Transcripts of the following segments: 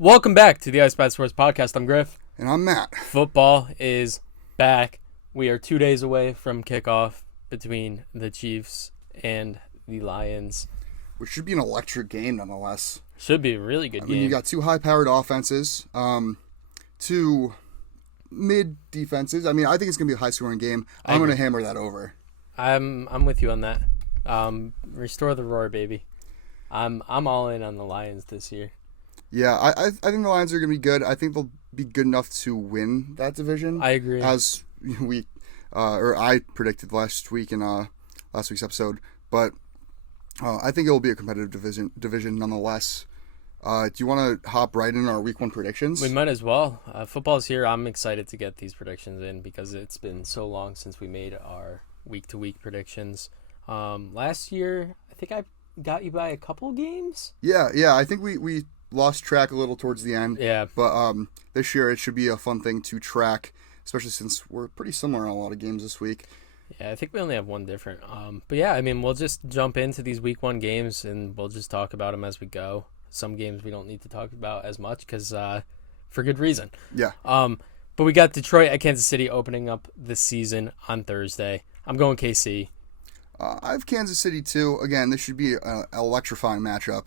Welcome back to the Ice Bad Sports Podcast. I'm Griff. And I'm Matt. Football is back. We are 2 days away from kickoff between the Chiefs and the Lions. Which should be an electric game nonetheless. Should be a really good game. I mean, you got two high-powered offenses, two mid defenses. I mean, I think it's going to be a high-scoring game. I'm going to hammer that over. I'm with you on that. Restore the roar, baby. I'm all in on the Lions this year. Yeah, I think the Lions are going to be good. I think they'll be good enough to win that division. I agree. As I predicted last week in last week's episode. But I think it will be a competitive division nonetheless. Do you want to hop right in our week one predictions? We might as well. Football's here. I'm excited to get these predictions in because it's been so long since we made our week-to-week predictions. Last year, I think I got you by a couple games. Yeah. I think we lost track a little towards the end. Yeah. But this year it should be a fun thing to track, especially since we're pretty similar on a lot of games this week. Yeah, I think we only have one different. But yeah, I mean, we'll just jump into these week one games and we'll just talk about them as we go. Some games we don't need to talk about as much because for good reason. Yeah. But we got Detroit at Kansas City opening up the season on Thursday. I'm going KC. I have Kansas City too. Again, this should be an electrifying matchup.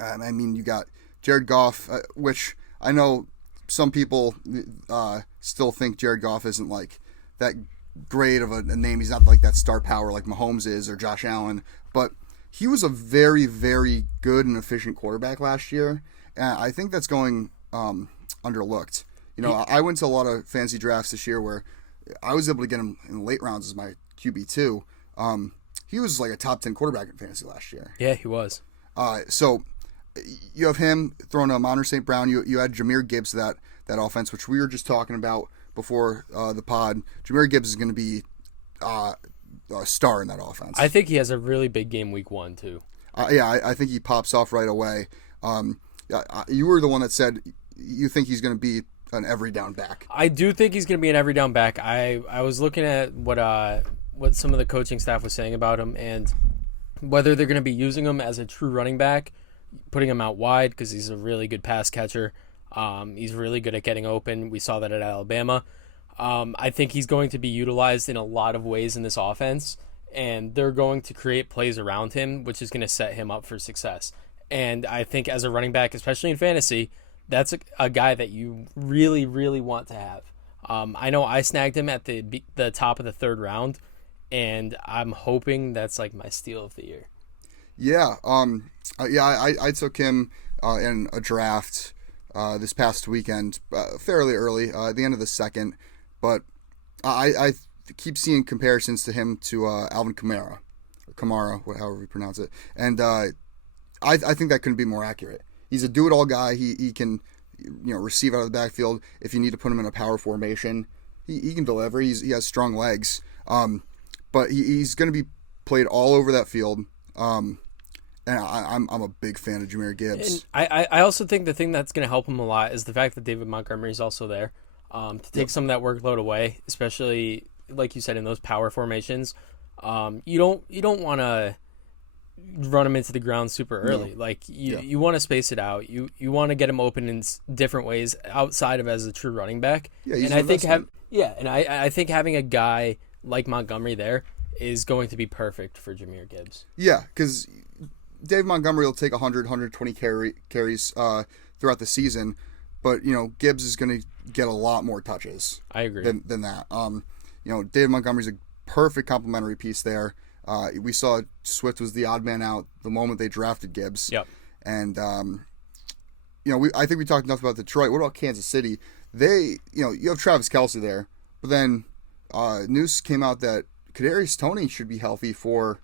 I mean, you got Jared Goff, which I know some people still think Jared Goff isn't like that great of a name. He's not like that star power like Mahomes is or Josh Allen, but he was a very, very good and efficient quarterback last year, and I think that's going underlooked. You know, I went to a lot of fantasy drafts this year where I was able to get him in late rounds as my QB2. He was like a top 10 quarterback in fantasy last year. Yeah, he was. So you have him throwing a Monter St. Brown. You had Jahmyr Gibbs that offense, which we were just talking about before the pod. Jahmyr Gibbs is going to be a star in that offense. I think he has a really big game week one, too. I think he pops off right away. You were the one that said you think he's going to be an every down back. I do think he's going to be an every down back. I was looking at what some of the coaching staff was saying about him and whether they're going to be using him as a true running back, putting him out wide because he's a really good pass catcher. He's really good at getting open. We saw that at Alabama. I think he's going to be utilized in a lot of ways in this offense, and they're going to create plays around him, which is going to set him up for success. And I think as a running back, especially in fantasy, that's a guy that you really, really want to have. I know I snagged him at the top of the third round, and I'm hoping that's like my steal of the year. Yeah. I took him in a draft this past weekend, fairly early, at the end of the second. But I keep seeing comparisons to him to Alvin Kamara, however you pronounce it. And I think that couldn't be more accurate. He's a do-it-all guy. He can receive out of the backfield. If you need to put him in a power formation, he can deliver. He has strong legs. But he's going to be played all over that field. And I'm a big fan of Jahmyr Gibbs. And I also think the thing that's going to help him a lot is the fact that David Montgomery is also there to take some of that workload away, especially like you said in those power formations. You don't want to run him into the ground super early. No. Like you want to space it out. You want to get him open in different ways outside of as a true running back. Yeah, he's and I think having a guy like Montgomery there is going to be perfect for Jahmyr Gibbs. Yeah, because Dave Montgomery will take 120 carries throughout the season, but Gibbs is going to get a lot more touches. I agree than that. Dave Montgomery's a perfect complementary piece there. We saw Swift was the odd man out the moment they drafted Gibbs. Yep. And I think we talked enough about Detroit. What about Kansas City? You have Travis Kelce there, but then news came out that Kadarius Toney should be healthy for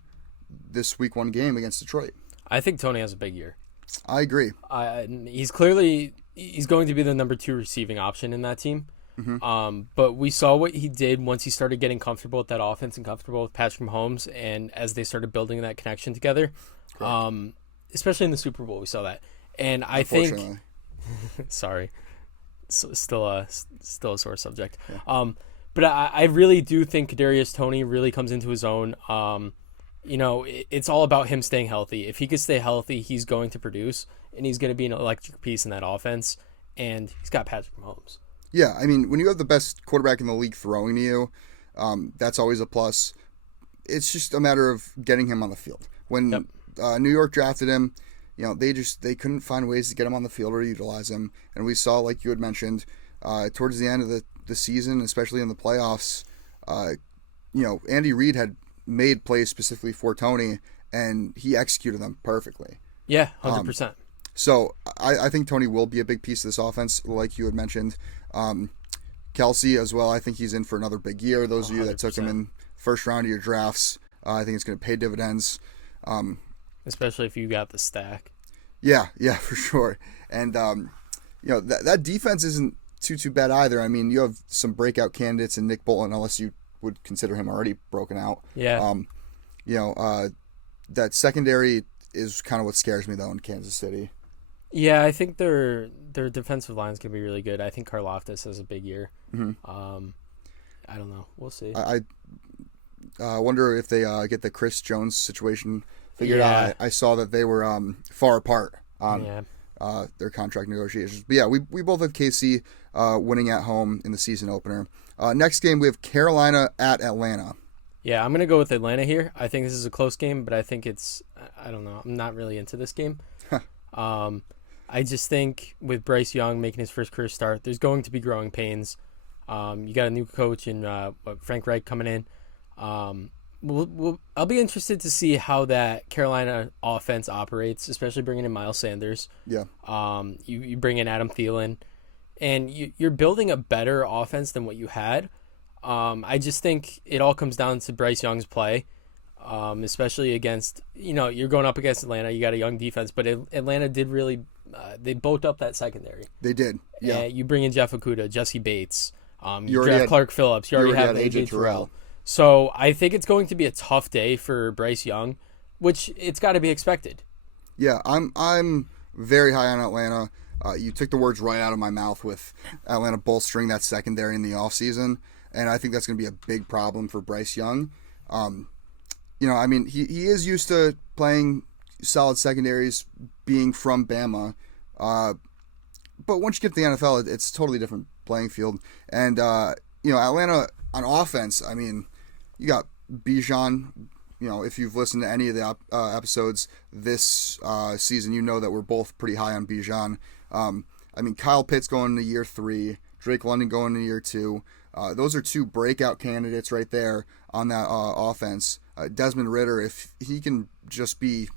this week one game against Detroit. I think Toney has a big year. I agree. He's going to be the number 2 receiving option in that team. Mm-hmm. But we saw what he did once he started getting comfortable with that offense and comfortable with Patrick Mahomes, and as they started building that connection together, especially in the Super Bowl, we saw that. And I think, sorry, still a sore subject. Yeah. But I really do think Kadarius Toney really comes into his own. It's all about him staying healthy. If he could stay healthy, he's going to produce. and he's going to be an electric piece in that offense. And he's got Patrick Mahomes. Yeah, I mean, when you have the best quarterback in the league throwing to you, that's always a plus. It's just a matter of getting him on the field. When New York drafted him, they couldn't find ways to get him on the field or utilize him. And we saw, like you had mentioned, towards the end of the season, especially in the playoffs, Andy Reid had made plays specifically for Tony, and he executed them perfectly. Yeah, 100%. So I think Tony will be a big piece of this offense, like you had mentioned. Kelsey as well, I think he's in for another big year. Those of you that took him in first round of your drafts, I think it's going to pay dividends. Especially if you got the stack. Yeah, for sure. And, that defense isn't too bad either. I mean, you have some breakout candidates in Nick Bolton, unless you would consider him already broken out. Yeah. That secondary is kind of what scares me, though, in Kansas City. Yeah, I think their defensive line is going to be really good. I think Karlaftis has a big year. Mm-hmm. I don't know. We'll see. I wonder if they get the Chris Jones situation figured out. I saw that they were far apart on their contract negotiations. But yeah, we both have KC winning at home in the season opener. Next game, we have Carolina at Atlanta. Yeah, I'm going to go with Atlanta here. I think this is a close game, but I think I don't know. I'm not really into this game. I just think with Bryce Young making his first career start, there's going to be growing pains. You got a new coach in Frank Reich coming in. I'll be interested to see how that Carolina offense operates, especially bringing in Miles Sanders. Yeah. You bring in Adam Thielen, and you're building a better offense than what you had. I just think it all comes down to Bryce Young's play, especially against, you're going up against Atlanta. You got a young defense, but Atlanta did really, they bulked up that secondary. They did, yeah. You bring in Jeff Okudah, Jesse Bates, you draft Clark Phillips. You already have AJ Terrell. So I think it's going to be a tough day for Bryce Young, which it's got to be expected. Yeah, I'm very high on Atlanta. You took the words right out of my mouth with Atlanta bolstering that secondary in the offseason, and I think that's going to be a big problem for Bryce Young. I mean, he is used to playing solid secondaries, being from Bama, but once you get to the NFL, it's a totally different playing field. And Atlanta on offense, I mean, you got Bijan. If you've listened to any of the episodes this season, you know that we're both pretty high on Bijan. I mean, Kyle Pitts going into year 3, Drake London going into year 2. Those are 2 breakout candidates right there on that offense. Desmond Ridder, if he can just be,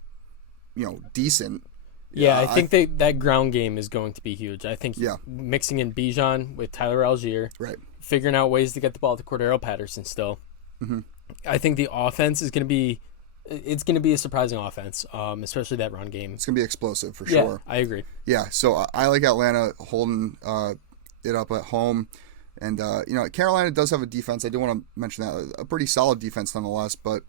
decent. Yeah, I think that ground game is going to be huge. I think mixing in Bijan with Tyler Algier, right, figuring out ways to get the ball to Cordero Patterson still. Mm-hmm. I think the offense is going to be a surprising offense, especially that run game. It's going to be explosive for sure. I agree. Yeah, so I like Atlanta holding it up at home. And, Carolina does have a defense. I do want to mention that. A pretty solid defense nonetheless, but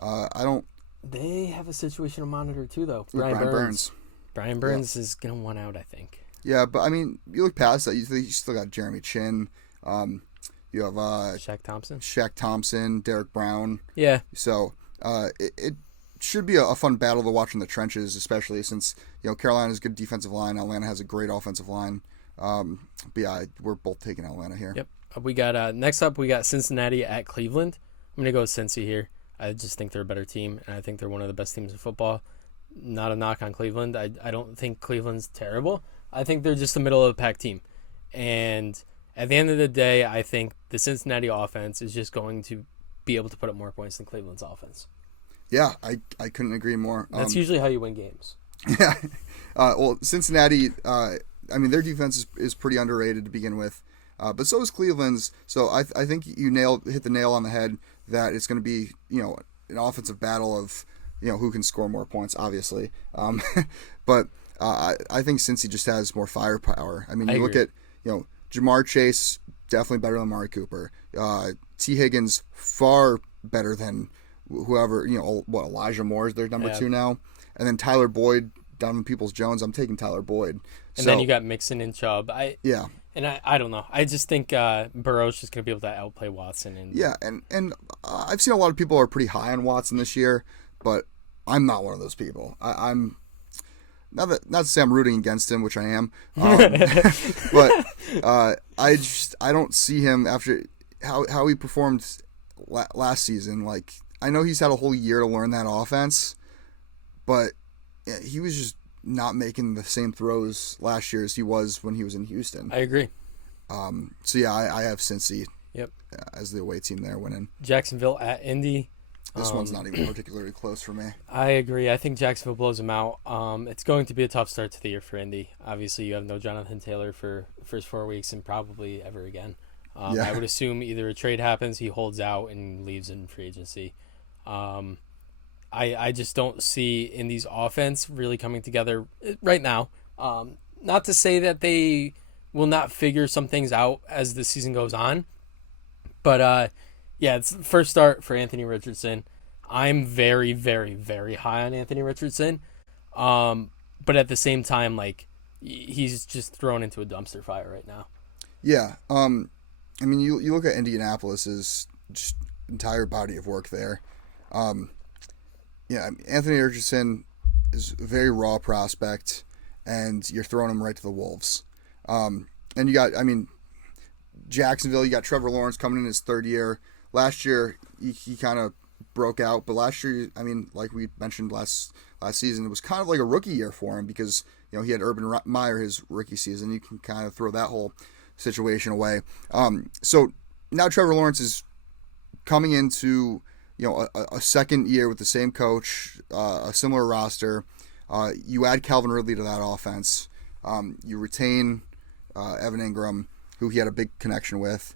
I don't... They have a situational monitor too, though. Brian Burns. Brian Burns is going to want out, I think. Yeah, but, I mean, you look past that. You still got Jeremy Chin. You have... Shaq Thompson, Derek Brown. Yeah. So, it should be a fun battle to watch in the trenches, especially since, Carolina's a good defensive line. Atlanta has a great offensive line. But yeah, we're both taking Atlanta here. Yep. We got next up, we got Cincinnati at Cleveland. I'm going to go with Cincy here. I just think they're a better team, and I think they're one of the best teams in football. Not a knock on Cleveland. I don't think Cleveland's terrible. I think they're just a middle-of-the-pack team. And at the end of the day, I think the Cincinnati offense is just going to be able to put up more points than Cleveland's offense. Yeah, I couldn't agree more. That's usually how you win games. Yeah. Well, Cincinnati... I mean, their defense is pretty underrated to begin with, but so is Cleveland's. So I think you hit the nail on the head that it's going to be an offensive battle of who can score more points, obviously. But I think Cincy just has more firepower. I mean, you look at Jamar Chase, definitely better than Amari Cooper. T. Higgins, far better than whoever Elijah Moore is their number 2 now, and then Tyler Boyd. Donovan Peoples-Jones, I'm taking Tyler Boyd. And then you got Mixon and Chubb. I don't know. I just think Burrow's just going to be able to outplay Watson. Yeah, and I've seen a lot of people are pretty high on Watson this year, but I'm not one of those people. I'm not to say I'm rooting against him, which I am, but I don't see him after how he performed last season. Like, I know he's had a whole year to learn that offense, but he was just not making the same throws last year as he was when he was in Houston. I agree. So yeah, I have Cincy. Yep. As the away team there winning. Jacksonville at Indy. This one's not even particularly close for me. I agree. I think Jacksonville blows them out. It's going to be a tough start to the year for Indy. Obviously, you have no Jonathan Taylor for the first 4 weeks and probably ever again. I would assume either a trade happens, he holds out and leaves in free agency. I just don't see Indy's offense really coming together right now. Not to say that they will not figure some things out as the season goes on. But, it's the first start for Anthony Richardson. I'm very, very, very high on Anthony Richardson. But at the same time, like, he's just thrown into a dumpster fire right now. Yeah. I mean, you look at Indianapolis's just entire body of work there. Anthony Richardson is a very raw prospect, and you're throwing him right to the wolves. And you got, Jacksonville, you got Trevor Lawrence coming in his third year. Last year, he kind of broke out, but last year, like we mentioned last season, it was kind of like a rookie year for him because, he had Urban Meyer his rookie season. You can kind of throw that whole situation away. So now Trevor Lawrence is coming into, a second year with the same coach, a similar roster. You add Calvin Ridley to that offense. You retain Evan Ingram, who he had a big connection with.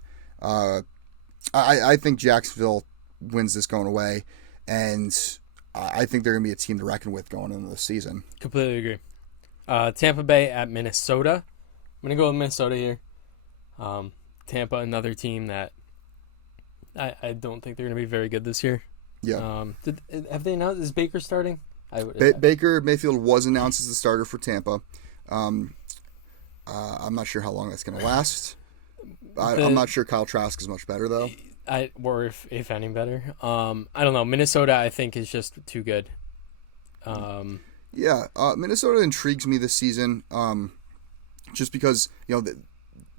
I think Jacksonville wins this going away, and I think they're going to be a team to reckon with going into the season. Completely agree. Tampa Bay at Minnesota. I'm going to go with Minnesota here. Tampa, another team that I don't think they're going to be very good this year. Yeah. Have they announced, is Baker starting? Baker Mayfield was announced as the starter for Tampa. I'm not sure how long that's going to last. I'm not sure Kyle Trask is much better, though. Or if any better. I don't know. Minnesota, I think, is just too good. Minnesota intrigues me this season just because,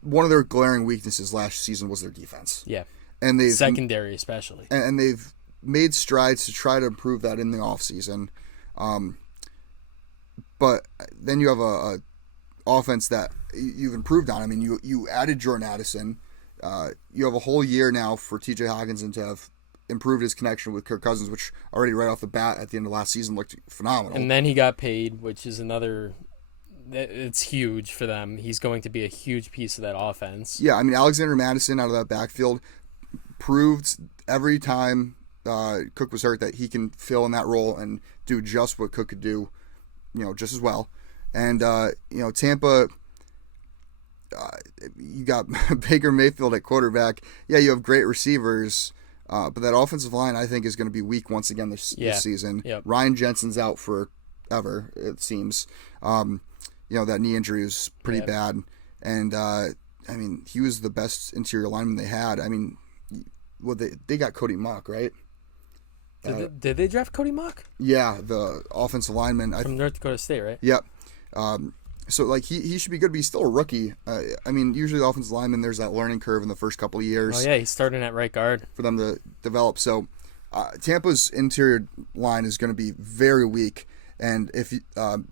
one of their glaring weaknesses last season was their defense. Yeah. And they've secondary especially. And they've made strides to try to improve that in the offseason. But then you have a offense that you've improved on. I mean, you added Jordan Addison. You have a whole year now for T.J. Hockenson to have improved his connection with Kirk Cousins, which already right off the bat at the end of last season looked phenomenal. And then he got paid, which is another... It's huge for them. He's going to be a huge piece of that offense. Yeah, Alexander Mattison out of that backfield proved every time Cook was hurt that he can fill in that role and do just what Cook could do, just as well. And, Tampa, you got Baker Mayfield at quarterback. Yeah, you have great receivers, but that offensive line, I think, is going to be weak once again this season. Yep. Ryan Jensen's out forever, it seems. That knee injury was pretty bad. And, he was the best interior lineman they had. They got Cody Mock, right? Did they draft Cody Mock? Yeah, the offensive lineman. From North Dakota State, right? Yep. So, he should be good, but he's still a rookie. Usually the offensive lineman, there's that learning curve in the first couple of years. Oh, yeah, he's starting at right guard. For them to develop. So, Tampa's interior line is going to be very weak. And if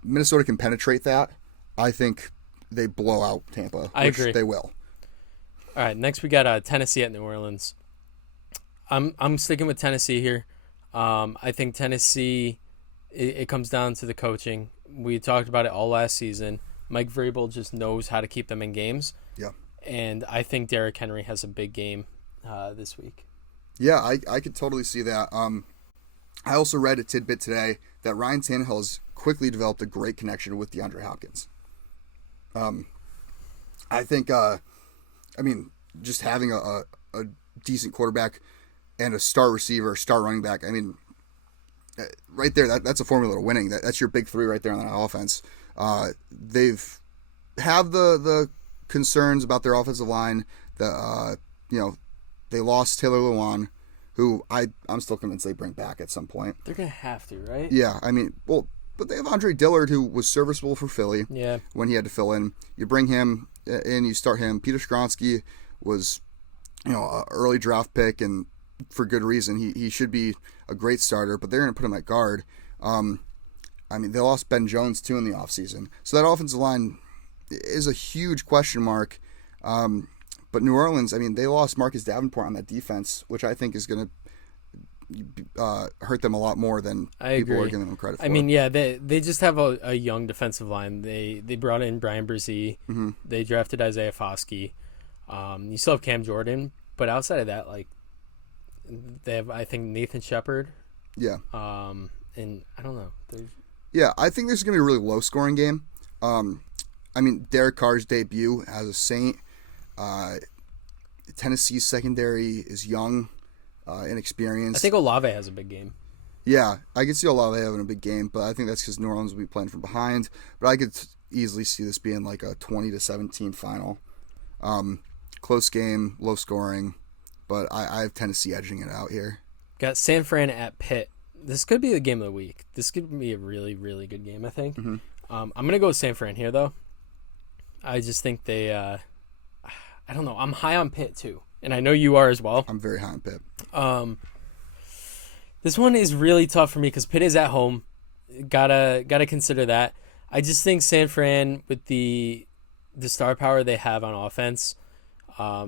Minnesota can penetrate that, I think they blow out Tampa. I agree. They will. All right, next we got Tennessee at New Orleans. I'm sticking with Tennessee here. I think Tennessee, it comes down to the coaching. We talked about it all last season. Mike Vrabel just knows how to keep them in games. Yeah. And I think Derrick Henry has a big game this week. Yeah, I could totally see that. I also read a tidbit today that Ryan Tannehill has quickly developed a great connection with DeAndre Hopkins. I think, just having a decent quarterback and a star receiver, star running back, right there, that's a formula to winning. That's your big three right there on that offense. They've have the concerns about their offensive line. They lost Taylor Lewan, who I'm still convinced they bring back at some point. They're going to have to, right? Yeah, But they have Andre Dillard, who was serviceable for Philly Yeah. when he had to fill in. You bring him in, you start him. Peter Skronsky was, an early draft pick, and for good reason. He should be a great starter, but they're going to put him at guard. They lost Ben Jones, too, in the offseason. So that offensive line is a huge question mark. But New Orleans, they lost Marcus Davenport on that defense, which I think is going to hurt them a lot more than people are giving them credit for. They just have a young defensive line. They brought in Brian Brzee. Mm-hmm. They drafted Isaiah Foskey. You still have Cam Jordan, but outside of that, they have, I think, Nathan Shepard. Yeah. And I don't know. Yeah, I think this is going to be a really low-scoring game. Derek Carr's debut as a Saint. Tennessee's secondary is young, inexperienced. I think Olave has a big game. Yeah, I could see Olave having a big game, but I think that's because New Orleans will be playing from behind. But I could easily see this being like a 20-17 final. Close game, low scoring, but I have Tennessee edging it out here. Got San Fran at Pitt. This could be the game of the week. This could be a really, really good game, I think. Mm-hmm. I'm going to go with San Fran here, though. I just think they, I don't know. I'm high on Pitt, too. And I know you are as well. I'm very high on Pitt. This one is really tough for me because Pitt is at home. Gotta consider that. I just think San Fran, with the star power they have on offense, are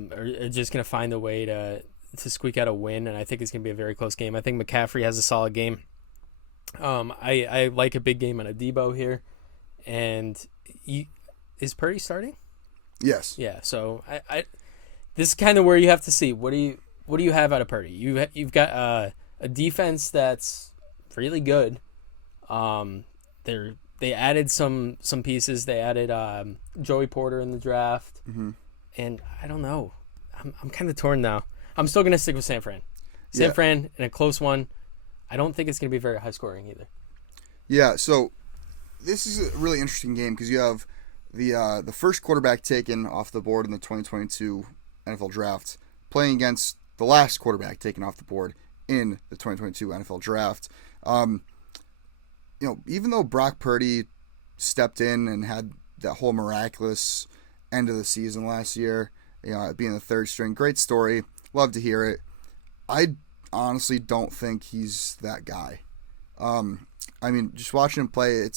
just going to find a way to squeak out a win, and I think it's going to be a very close game. I think McCaffrey has a solid game. I like a big game on a Debo here. And is Purdy starting? Yes. Yeah, so I this is kind of where you have to see. What do you have out of Purdy? You've got a defense that's really good. They added some pieces. They added Joey Porter in the draft. Mm-hmm. And I don't know. I'm kind of torn now. I'm still going to stick with San Fran. San Fran in a close one. I don't think it's going to be very high scoring either. Yeah, so this is a really interesting game because you have the first quarterback taken off the board in the 2022 NFL Draft playing against the last quarterback taken off the board in the 2022 NFL Draft. Even though Brock Purdy stepped in and had that whole miraculous end of the season last year, being the third string, great story. Love to hear it. I honestly don't think he's that guy. Just watching him play,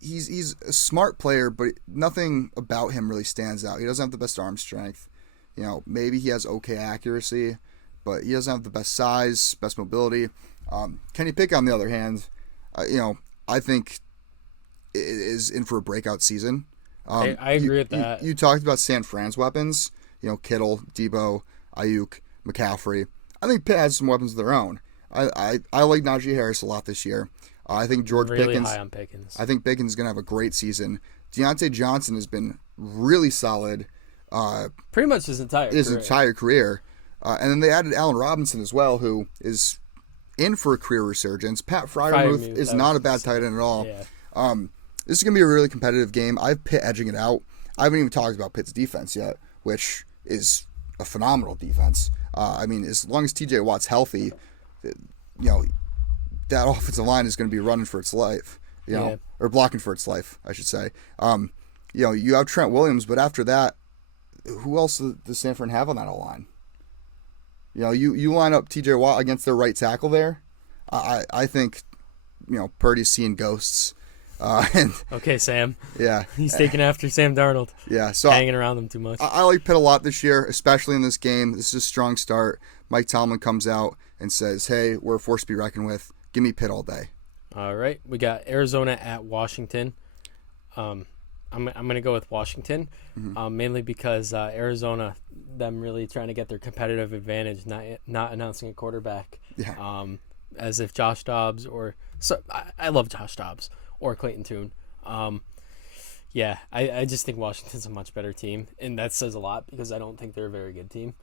he's a smart player, but nothing about him really stands out. He doesn't have the best arm strength. Maybe he has okay accuracy, but he doesn't have the best size, best mobility. Kenny Pickett, on the other hand, I think is in for a breakout season. I agree with that. You talked about San Fran's weapons. Kittle, Debo, Ayuk, McCaffrey. I think Pitt has some weapons of their own. I like Najee Harris a lot this year. I think George Pickens. High on Pickens. I think Pickens is going to have a great season. Deontay Johnson has been really solid. Pretty much his entire career. And then they added Allen Robinson as well, who is in for a career resurgence. Pat Freiermuth is not a bad tight end at all. Yeah. This is going to be a really competitive game. I have Pitt edging it out. I haven't even talked about Pitt's defense yet, which is a phenomenal defense. As long as TJ Watt's healthy, that offensive line is going to be running for its life, or blocking for its life, I should say. You have Trent Williams, but after that, who else does San Fran have on that O-line? You line up TJ Watt against their right tackle there. I think, Purdy's seeing ghosts. Okay, Sam. Yeah. He's taking after Sam Darnold. Yeah. So hanging around them too much. I like Pitt a lot this year, especially in this game. This is a strong start. Mike Tomlin comes out and says, hey, we're a force to be reckoned with. Give me Pitt all day. All right. We got Arizona at Washington. I'm going to go with Washington, mainly because Arizona, them really trying to get their competitive advantage, not announcing a quarterback. Yeah. As if Josh Dobbs I love Josh Dobbs or Clayton Tune. I just think Washington's a much better team, and that says a lot because I don't think they're a very good team.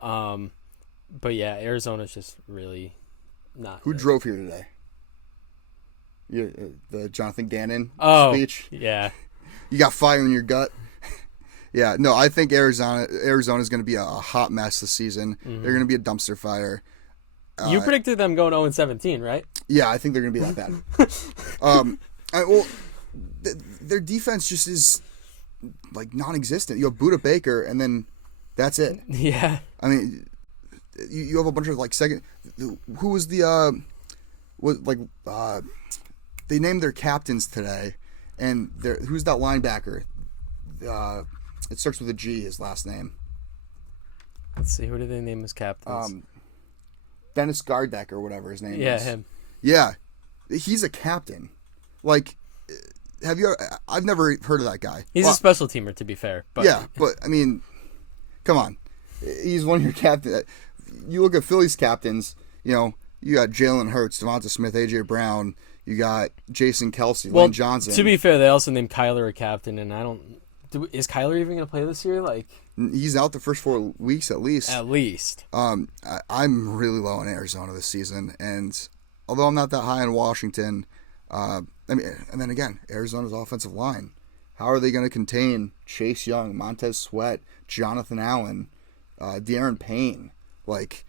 But yeah, Arizona's just really not. Who drove here today? The Jonathan Gannon speech? Yeah. You got fire in your gut. Yeah, no, I think Arizona's going to be a hot mess this season. Mm-hmm. They're going to be a dumpster fire. You predicted them going 0-17, right? Yeah, I think they're going to be that bad. Their defense just is like non-existent. You have Buda Baker, and then that's it. Yeah. I mean, you have a bunch of like second. Who was the they named their captains today, and who's that linebacker? It starts with a G. His last name. Let's see. Who did they name as captains? Dennis Gardeck or whatever his name is. Yeah, him. Yeah, he's a captain. Like, have you? I've never heard of that guy. He's a special teamer, to be fair. But. Yeah, but I mean, come on, he's one of your captains. You look at Philly's captains. You know, you got Jalen Hurts, Devonta Smith, AJ Brown. You got Jason Kelsey, Lane Johnson. To be fair, they also named Kyler a captain, and I don't. Is Kyler even going to play this year? Like, he's out the first 4 weeks at least. At least. I'm really low on Arizona this season, and although I'm not that high on Washington, I mean, and then again, Arizona's offensive line. How are they going to contain Chase Young, Montez Sweat, Jonathan Allen, De'Aaron Payne? Like,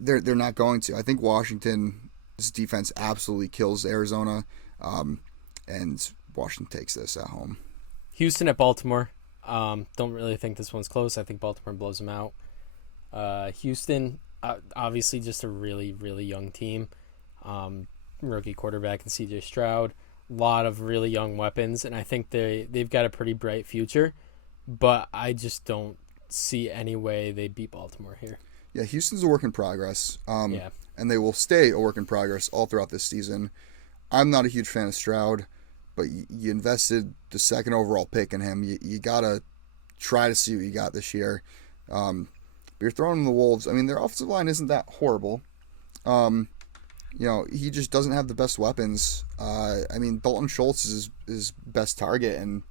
they're not going to. I think Washington's defense absolutely kills Arizona, and Washington takes this at home. Houston at Baltimore. Don't really think this one's close. I think Baltimore blows them out. Houston, obviously just a really, really young team. Rookie quarterback and C.J. Stroud. A lot of really young weapons, and I think they've got a pretty bright future. But I just don't see any way they beat Baltimore here. Yeah, Houston's a work in progress. And they will stay a work in progress all throughout this season. I'm not a huge fan of Stroud, but you invested the second overall pick in him. You got to try to see what you got this year. But you're throwing him the Wolves. I mean, their offensive line isn't that horrible. He just doesn't have the best weapons. I mean, Dalton Schultz is his best target, and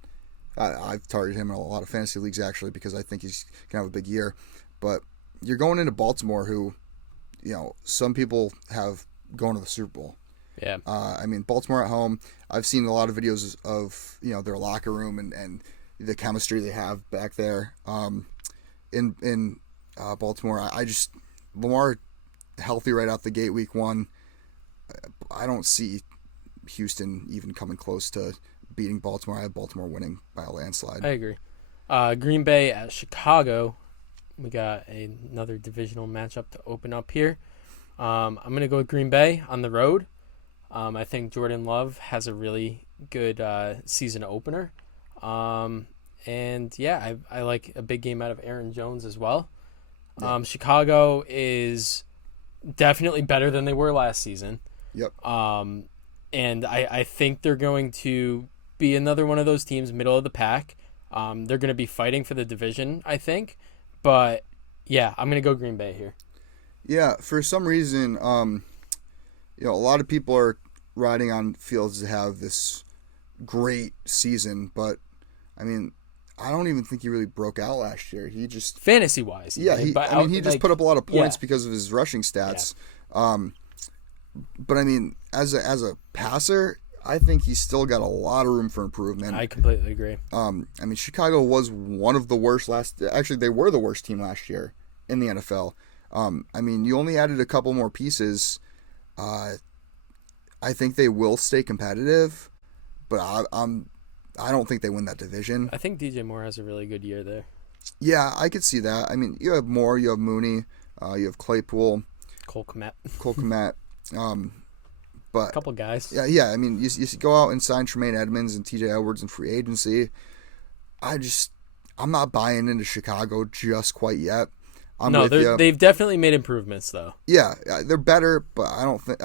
I've targeted him in a lot of fantasy leagues, actually, because I think he's going to have a big year. But you're going into Baltimore, who, some people have going to the Super Bowl. Yeah. I mean, Baltimore at home, I've seen a lot of videos of, their locker room and the chemistry they have back there. In Baltimore, Lamar healthy right out the gate week 1. I don't see Houston even coming close to beating Baltimore. I have Baltimore winning by a landslide. I agree. Green Bay at Chicago. We got another divisional matchup to open up here. I'm going to go with Green Bay on the road. I think Jordan Love has a really good season opener. And yeah, I like a big game out of Aaron Jones as well. Yeah. Chicago is definitely better than they were last season. Yep. And I think they're going to be another one of those teams, middle of the pack. They're going to be fighting for the division, I think. But yeah, I'm going to go Green Bay here. Yeah, for some reason, a lot of people are riding on Fields to have this great season, but I mean, I don't even think he really broke out last year. He just fantasy wise, yeah. He just put up a lot of points because of his rushing stats. Yeah. But I mean, as a passer, I think he's still got a lot of room for improvement. I completely agree. I mean, Chicago was one of the worst actually, they were the worst team last year in the NFL. I mean, you only added a couple more pieces. I think they will stay competitive, but I don't think they win that division. I think DJ Moore has a really good year there. Yeah, I could see that. I mean, you have Moore, you have Mooney, you have Claypool, Cole Kmet. But a couple guys. Yeah. I mean, you go out and sign Tremaine Edmonds and TJ Edwards in free agency. I'm not buying into Chicago just quite yet. They've definitely made improvements though. Yeah, they're better, but I don't think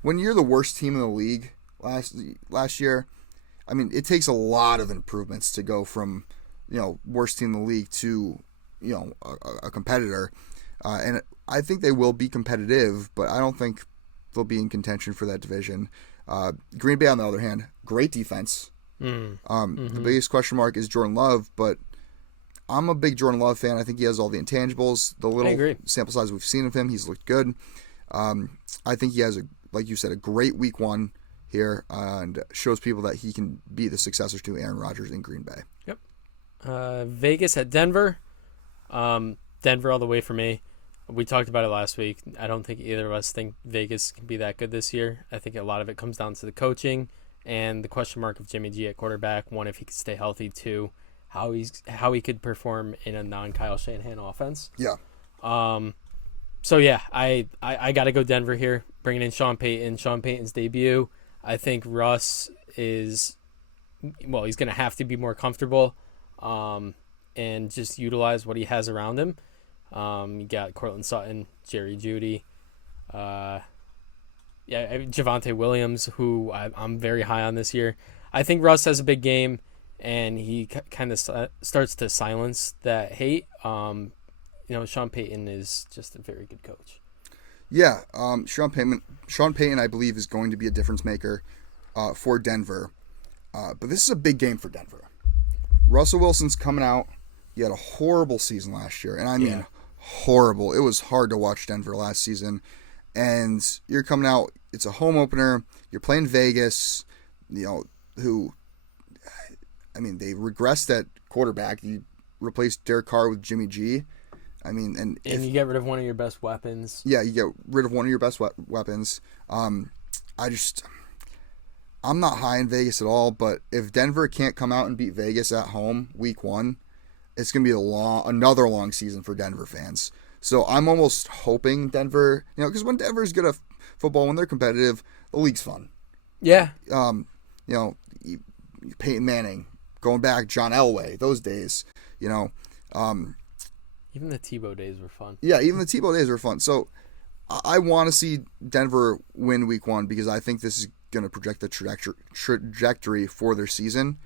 when you're the worst team in the league last year, I mean, it takes a lot of improvements to go from worst team in the league to a competitor, and I think they will be competitive, but I don't think they'll be in contention for that division. Green Bay, on the other hand, great defense. The biggest question mark is Jordan Love, but I'm a big Jordan Love fan. I think he has all the intangibles. The little sample size we've seen of him, he's looked good. I think he has, like you said, a great week 1 here, and shows people that he can be the successor to Aaron Rodgers in Green Bay. Yep. Vegas at Denver. Denver all the way for me. We talked about it last week. I don't think either of us think Vegas can be that good this year. I think a lot of it comes down to the coaching and the question mark of Jimmy G at quarterback. One, if he could stay healthy. Two, how he could perform in a non-Kyle Shanahan offense. Yeah. So yeah, I got to go Denver here. Bringing in Sean Payton. Sean Payton's debut. I think Russ is, well, he's going to have to be more comfortable, and just utilize what he has around him. You got Cortland Sutton, Jerry Jeudy, Javonte Williams, who I'm very high on this year. I think Russ has a big game, and he kind of starts to silence that hate. Sean Payton is just a very good coach. Yeah, Sean Payton, I believe, is going to be a difference maker for Denver. But this is a big game for Denver. Russell Wilson's coming out. He had a horrible season last year, and I mean horrible. It was hard to watch Denver last season. And you're coming out, it's a home opener. You're playing Vegas, they regressed at quarterback. You replaced Derek Carr with Jimmy G. And you get rid of one of your best weapons. Yeah, you get rid of one of your best weapons. I'm not high in Vegas at all, but if Denver can't come out and beat Vegas at home week 1, it's going to be another long season for Denver fans. So I'm almost hoping Denver, because when Denver's good at football, when they're competitive, the league's fun. Yeah. Peyton Manning, going back, John Elway, those days, Even the Tebow days were fun. Yeah, even the Tebow days were fun. So I want to see Denver win week 1 because I think this is going to project the trajectory for their season.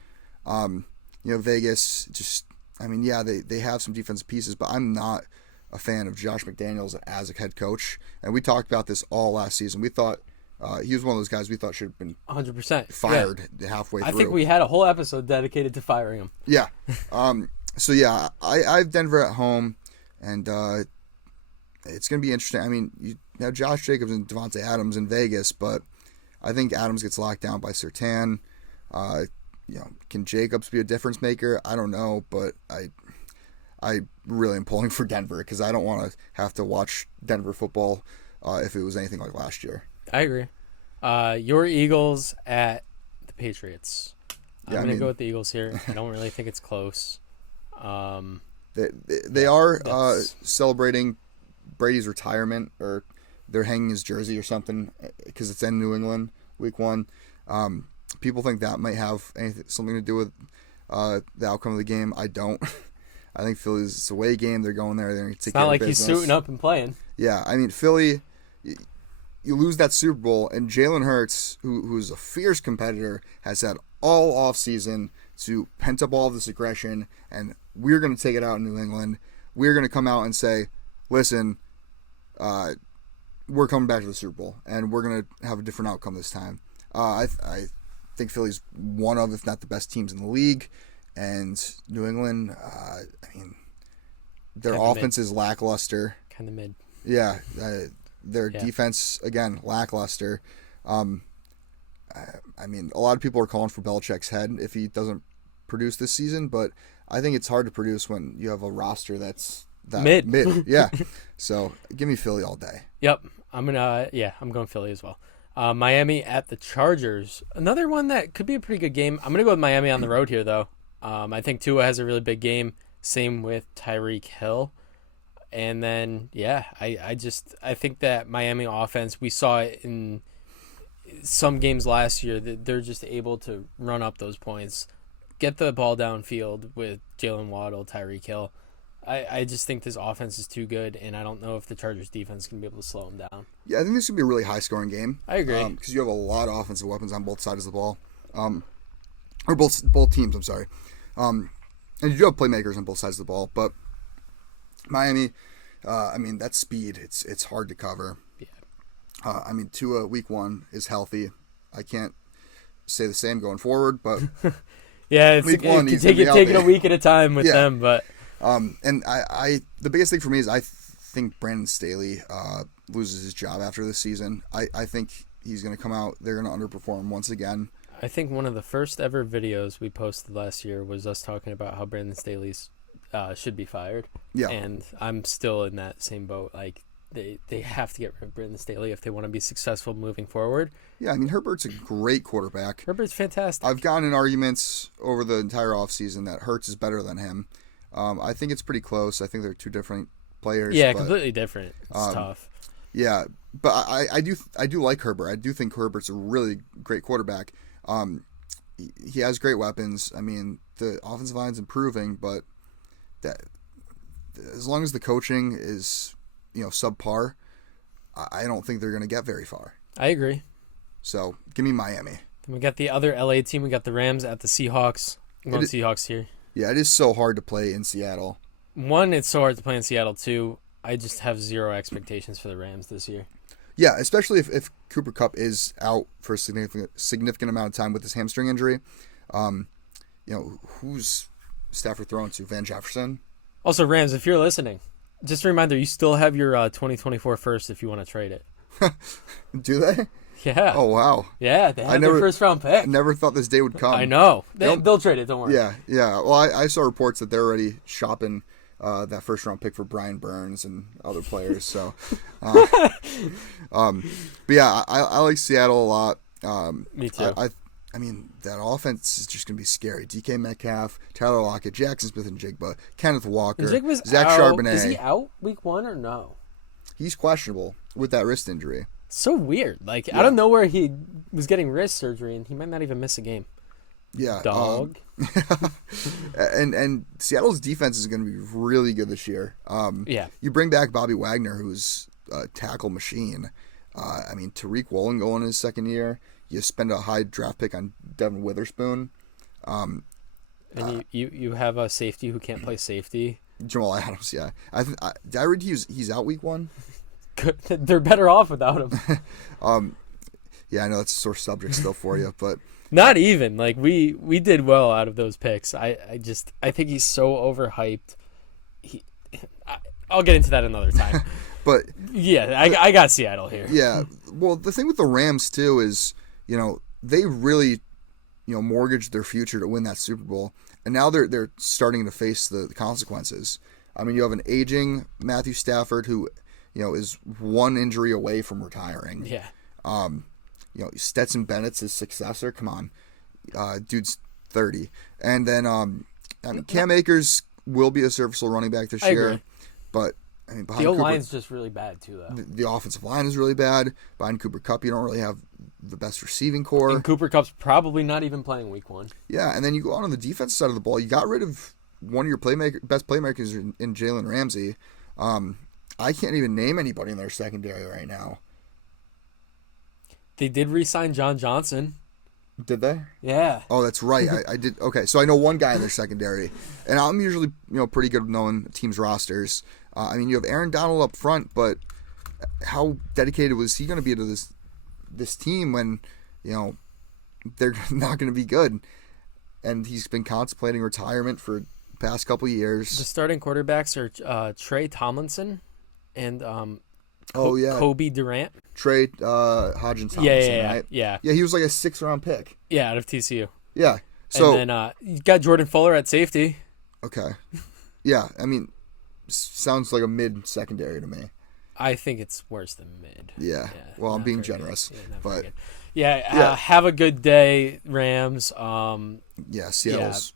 Vegas just, they have some defensive pieces, but I'm not a fan of Josh McDaniels as a head coach. And we talked about this all last season. We thought he was one of those guys we thought should have been 100% fired halfway through. I think we had a whole episode dedicated to firing him. Yeah. So yeah, I have Denver at home, and it's going to be interesting. You have Josh Jacobs and Devontae Adams in Vegas, but I think Adams gets locked down by Surtain. Can Jacobs be a difference maker? I don't know, but I really am pulling for Denver because I don't want to have to watch Denver football if it was anything like last year. I agree. Your Eagles at the Patriots. I'm going to go with the Eagles here. I don't really think it's close. They are celebrating Brady's retirement, or they're hanging his jersey or something because it's in New England week 1. People think that might have something to do with the outcome of the game. I don't. I think Philly's away game. They're going there. They're going to take care of business. It's not like he's suiting up and playing. Yeah, Philly, you lose that Super Bowl, and Jalen Hurts, who's a fierce competitor, has had all offseason to pent up all of this aggression, and we're going to take it out in New England. We're going to come out and say, listen, we're coming back to the Super Bowl, and we're going to have a different outcome this time. I think Philly's one of, if not the best teams in the league, and New England, their offense is lackluster. Kind of mid. Yeah, their defense, again, lackluster. A lot of people are calling for Belichick's head if he doesn't produce this season, but I think it's hard to produce when you have a roster that's mid. Yeah. So give me Philly all day. Yep. I'm going Philly as well. Miami at the Chargers. Another one that could be a pretty good game. I'm going to go with Miami on the road here, though. I think Tua has a really big game. Same with Tyreek Hill. And then, I think that Miami offense, we saw it in some games last year, that they're just able to run up those points, get the ball downfield with Jalen Waddle, Tyreek Hill. I just think this offense is too good, and I don't know if the Chargers defense can be able to slow them down. Yeah, I think this is going to be a really high-scoring game. I agree. Because you have a lot of offensive weapons on both sides of the ball. Or both teams, I'm sorry. And you do have playmakers on both sides of the ball. But Miami, that speed, it's hard to cover. Yeah. Tua, week 1, is healthy. I can't say the same going forward, but yeah, it can take it a week at a time with them, but... And the biggest thing for me is I think Brandon Staley loses his job after this season. I think he's going to come out. They're going to underperform once again. I think one of the first ever videos we posted last year was us talking about how Brandon Staley's should be fired. Yeah. And I'm still in that same boat. Like, they have to get rid of Brandon Staley if they want to be successful moving forward. Yeah, I mean, Herbert's a great quarterback. Herbert's fantastic. I've gotten in arguments over the entire offseason that Hurts is better than him. I think it's pretty close. I think they're two different players. Yeah, but, completely different. It's tough. Yeah, but I do like Herbert. I do think Herbert's a really great quarterback. He has great weapons. I mean, the offensive line's improving, but that as long as the coaching is, subpar, I don't think they're going to get very far. I agree. So, give me Miami. Then we got the other LA team. We got the Rams at the Seahawks. I'm going Seahawks here. Yeah, it is so hard to play in Seattle. One, it's so hard to play in Seattle. Two, I just have zero expectations for the Rams this year. Yeah, especially if Cooper Kupp is out for a significant amount of time with his hamstring injury. Who's Stafford throwing to? Van Jefferson? Also, Rams, if you're listening, just a reminder, you still have your 2024 first if you want to trade it. Do they? Yeah. Oh, wow. Yeah, they have their first round pick. I never thought this day would come. I know. They'll trade it, don't worry. Yeah. Well, I saw reports that they're already shopping that first round pick for Brian Burns and other players. So, but yeah, I like Seattle a lot. Me too. I mean, that offense is just going to be scary. DK Metcalf, Tyler Lockett, Jackson Smith and Jigba, Kenneth Walker, Zach Charbonnet. Is he out week 1 or no? He's questionable with that wrist injury. So weird. Like, out of nowhere, he was getting wrist surgery, and he might not even miss a game. Yeah. Dog. And Seattle's defense is going to be really good this year. Yeah. You bring back Bobby Wagner, who's a tackle machine. I mean, Tariq Woolen going in his second year. You spend a high draft pick on Devin Witherspoon. And you have a safety who can't play safety. Jamal Adams, yeah. Did I read he's out week 1? They're better off without him. Yeah, I know that's a sore subject still for you, but not even. Like, we did well out of those picks. I think he's so overhyped. I'll get into that another time. But yeah, I got Seattle here. Yeah. Well, the thing with the Rams too is, they really, mortgaged their future to win that Super Bowl, and now they're starting to face the consequences. I mean, you have an aging Matthew Stafford who, is one injury away from retiring. Yeah. Stetson Bennett's his successor. Come on, dude's 30, and then Cam Akers will be a serviceable running back this year, agree. But I mean, the O-line's just really bad too, though. The offensive line is really bad. Behind Cooper Kupp, you don't really have the best receiving core. And Cooper Kupp's probably not even playing week 1. Yeah, and then you go on the defensive side of the ball. You got rid of one of your best playmakers in Jalen Ramsey. I can't even name anybody in their secondary right now. They did re-sign John Johnson. Did they? Yeah. Oh, that's right. I did. Okay, so I know one guy in their secondary, and I'm usually pretty good at knowing teams' rosters. I mean, you have Aaron Donald up front, but how dedicated was he going to be to this team when they're not going to be good? And he's been contemplating retirement for the past couple of years. The starting quarterbacks are Trey Tomlinson and Kobe Durant. Trey Hodgins Tomlinson, right? Yeah, he was like a 6th round pick. Yeah, out of TCU. Yeah. So and then you got Jordan Fuller at safety. Okay. Yeah, I mean, sounds like a mid secondary to me. I think it's worse than mid. Yeah. Well, I'm being generous, but have a good day, Rams. Seattle's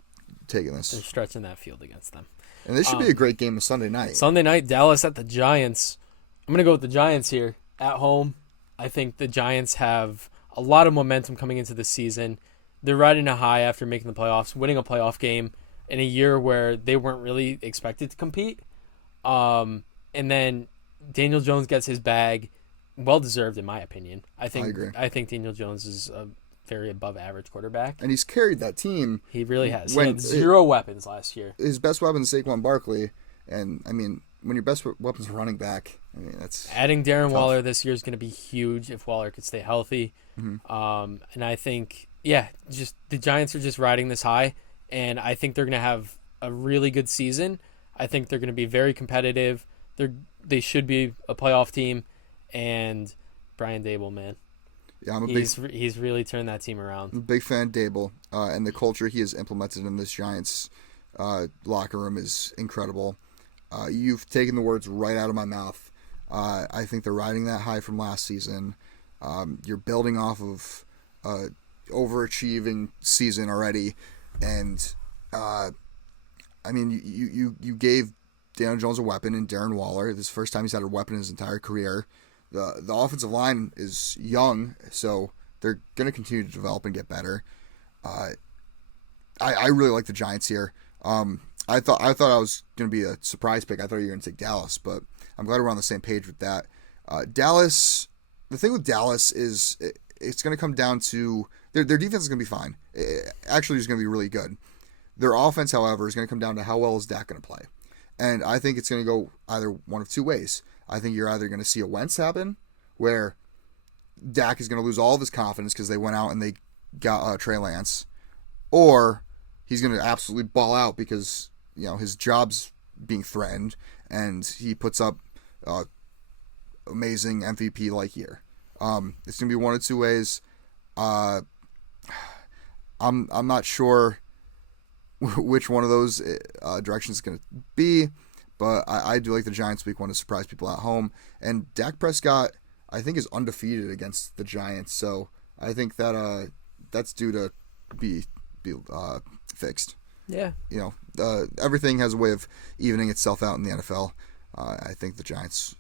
taking this. They're stretching that field against them. And this should be a great game of Sunday night. Sunday night, Dallas at the Giants. I'm going to go with the Giants here at home. I think the Giants have a lot of momentum coming into the season. They're riding a high after making the playoffs, winning a playoff game in a year where they weren't really expected to compete. And then Daniel Jones gets his bag. Well-deserved, in my opinion. I agree. I think Daniel Jones is a very above-average quarterback. And he's carried that team. He really has. He had zero weapons last year. His best weapon is Saquon Barkley. And, I mean, when your best weapon's a running back, I mean, that's adding Darren tough. Waller this year is going to be huge if Waller could stay healthy. Mm-hmm. And I think, just the Giants are just riding this high, and I think they're going to have a really good season. I think they're going to be very competitive. They should be a playoff team, and Brian Dable, man. Yeah, he's really turned that team around. I'm a big fan of Dable and the culture he has implemented in this Giants locker room is incredible. You've taken the words right out of my mouth. I think they're riding that high from last season. You're building off of overachieving season already, and you gave Daniel Jones a weapon in Darren Waller. This is the first time he's had a weapon in his entire career. The offensive line is young, so they're going to continue to develop and get better. I really like the Giants here. I thought I was going to be a surprise pick. I thought you were going to take Dallas, but I'm glad we're on the same page with that. Dallas, the thing with Dallas is it's going to come down to their defense is going to be fine. Actually, it's going to be really good. Their offense, however, is going to come down to how well is Dak going to play. And I think it's going to go either one of two ways. I think you're either going to see a Wentz happen, where Dak is going to lose all of his confidence because they went out and they got Trey Lance, or he's going to absolutely ball out because his job's being threatened and he puts up amazing MVP-like year. It's going to be one of two ways. I'm not sure which one of those directions is going to be, but I do like the Giants week one to surprise people at home. And Dak Prescott, I think, is undefeated against the Giants, so I think that that's due to be fixed. Yeah. Everything has a way of evening itself out in the NFL. I think the Giants,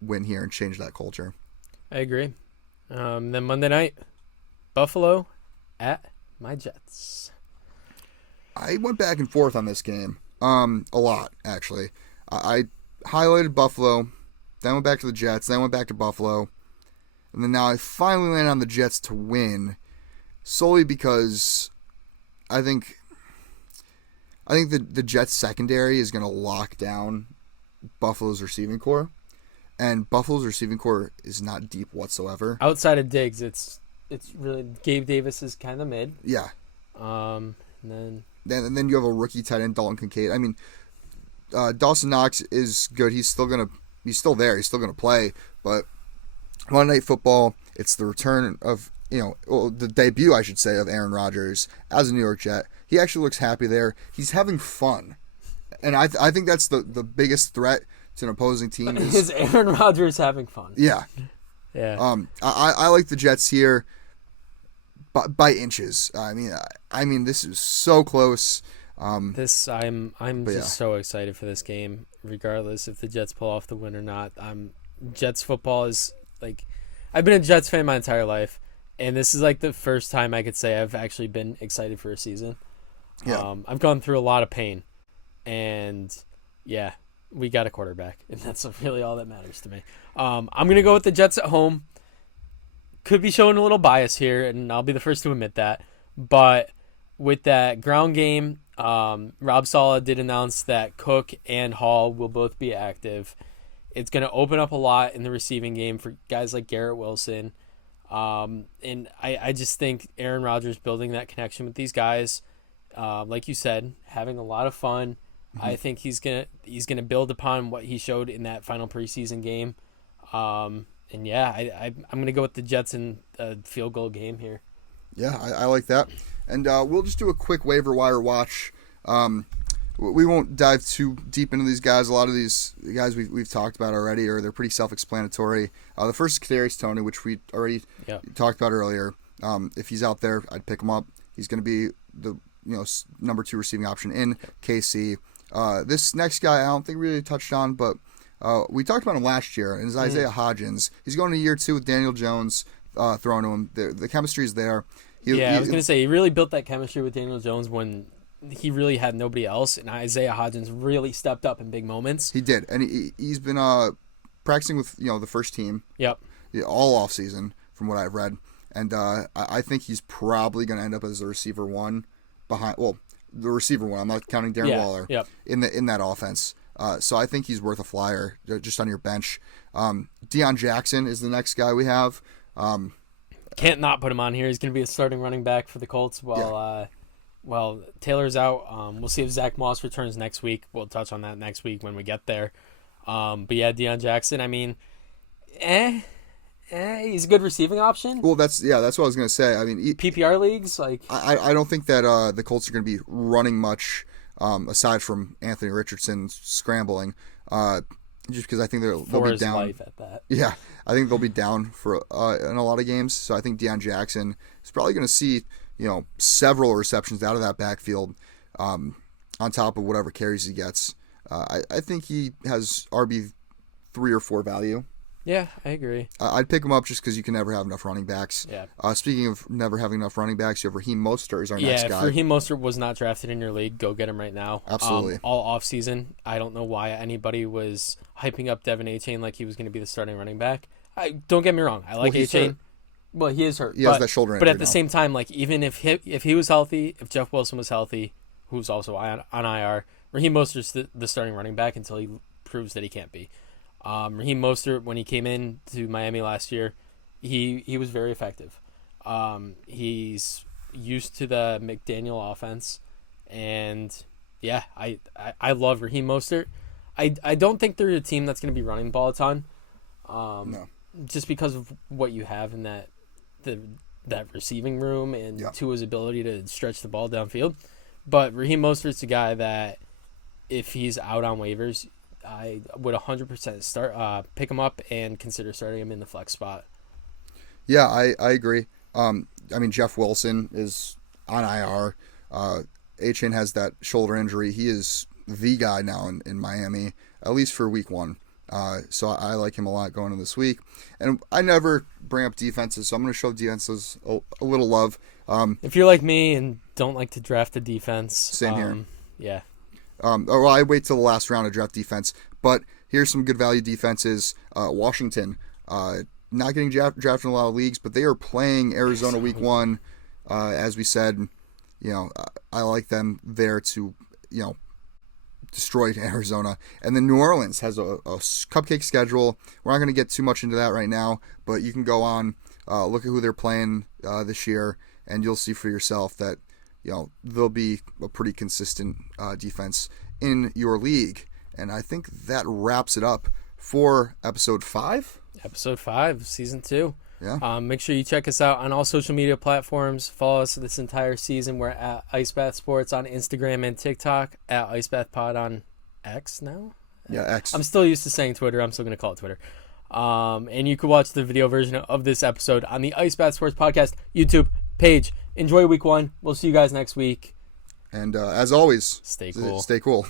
win here and change that culture. I agree. Then Monday night, Buffalo at my Jets. I went back and forth on this game. A lot, actually. I highlighted Buffalo, then went back to the Jets, then went back to Buffalo, and then now I finally landed on the Jets to win, solely because I think the Jets secondary is going to lock down Buffalo's receiving core, and Buffalo's receiving core is not deep whatsoever. Outside of Diggs, it's really Gabe Davis is kind of mid. Yeah. And then you have a rookie tight end, Dalton Kincaid. I mean, Dawson Knox is good. He's still there. He's still gonna play. But Monday Night Football, it's the return of the debut, I should say, of Aaron Rodgers as a New York Jet. He actually looks happy there. He's having fun, and I think that's the biggest threat to an opposing team. Is Aaron Rodgers having fun? Yeah. Yeah. I like the Jets here. By inches. I mean, this is so close. I'm just so excited for this game, regardless if the Jets pull off the win or not. Jets football is like, I've been a Jets fan my entire life, and this is like the first time I could say I've actually been excited for a season. Yeah. I've gone through a lot of pain, and yeah, we got a quarterback, and that's really all that matters to me. I'm gonna go with the Jets at home. Could be showing a little bias here, and I'll be the first to admit that. But with that ground game, Rob Saleh did announce that Cook and Hall will both be active. It's going to open up a lot in the receiving game for guys like Garrett Wilson. And I just think Aaron Rodgers building that connection with these guys, like you said, having a lot of fun. Mm-hmm. I think he's gonna build upon what he showed in that final preseason game. And yeah, I'm going to go with the Jets in a field goal game here. Yeah, I like that. And we'll just do a quick waiver wire watch. We won't dive too deep into these guys. A lot of these guys we've talked about already, or they're pretty self-explanatory. The first is Kadarius Toney, which we already talked about earlier. If he's out there, I'd pick him up. He's going to be the number 2 receiving option in KC. This next guy I don't think we really touched on, but we talked about him last year, and it's Isaiah Hodgins. He's going to year 2 with Daniel Jones throwing to him. The chemistry is there. I was going to say, he really built that chemistry with Daniel Jones when he really had nobody else, and Isaiah Hodgins really stepped up in big moments. He did, and he's been practicing with the first team. Yep. All off season, from what I've read, and I think he's probably going to end up as the receiver one behind. Well, the receiver one. I'm not counting Darren Waller. Yep. In that offense. So I think he's worth a flyer just on your bench. Deion Jackson is the next guy we have. Can't not put him on here. He's going to be a starting running back for the Colts while Taylor's out. We'll see if Zach Moss returns next week. We'll touch on that next week when we get there. But yeah, Deion Jackson, I mean, he's a good receiving option. Well, that's what I was going to say. I mean, PPR leagues, like I don't think that the Colts are going to be running much aside from Anthony Richardson scrambling. Just because I think they'll For be his down. life at that. Yeah, I think they'll be down for in a lot of games. So I think Deion Jackson is probably going to see several receptions out of that backfield, on top of whatever carries he gets. I think he has RB 3 or 4 value. Yeah, I agree. I'd pick him up just because you can never have enough running backs. Yeah. Speaking of never having enough running backs, you have Raheem Mostert is our next guy. Yeah, if Raheem Mostert was not drafted in your league, go get him right now. Absolutely. All offseason, I don't know why anybody was hyping up Devin Achane like he was going to be the starting running back. Don't get me wrong. I like Achane. Well, he is hurt. He has that shoulder injury But at the same time, like even if he was healthy, if Jeff Wilson was healthy, who's also on IR, Raheem Mostert's the starting running back until he proves that he can't be. Raheem Mostert, when he came in to Miami last year, he was very effective. He's used to the McDaniel offense, and yeah, I love Raheem Mostert. I don't think they're a team that's going to be running the ball a ton, No. just because of what you have in that receiving room and Tua's ability to stretch the ball downfield. But Raheem Mostert's a guy that if he's out on waivers, I would 100% pick him up and consider starting him in the flex spot. Yeah, I agree. Jeff Wilson is on IR. Achane has that shoulder injury. He is the guy now in Miami, at least for week 1. So I like him a lot going into this week. And I never bring up defenses, so I'm going to show defenses a little love. If you're like me and don't like to draft a defense. Same here. Yeah. I wait till the last round to draft defense. But here's some good value defenses. Washington, not getting drafted in a lot of leagues, but they are playing Arizona week 1. As we said, I like them there to, destroy Arizona. And then New Orleans has a cupcake schedule. We're not going to get too much into that right now, but you can go on, look at who they're playing this year, and you'll see for yourself that they'll be a pretty consistent defense in your league. And I think that wraps it up for episode 5. Episode 5, season 2. Yeah. Make sure you check us out on all social media platforms. Follow us this entire season. We're at Ice Bath Sports on Instagram and TikTok, at Ice Bath Pod on X now. Yeah, X. I'm still used to saying Twitter. I'm still going to call it Twitter. And you can watch the video version of this episode on the Ice Bath Sports Podcast YouTube page. Enjoy week 1. We'll see you guys next week. And as always, stay cool. Stay cool.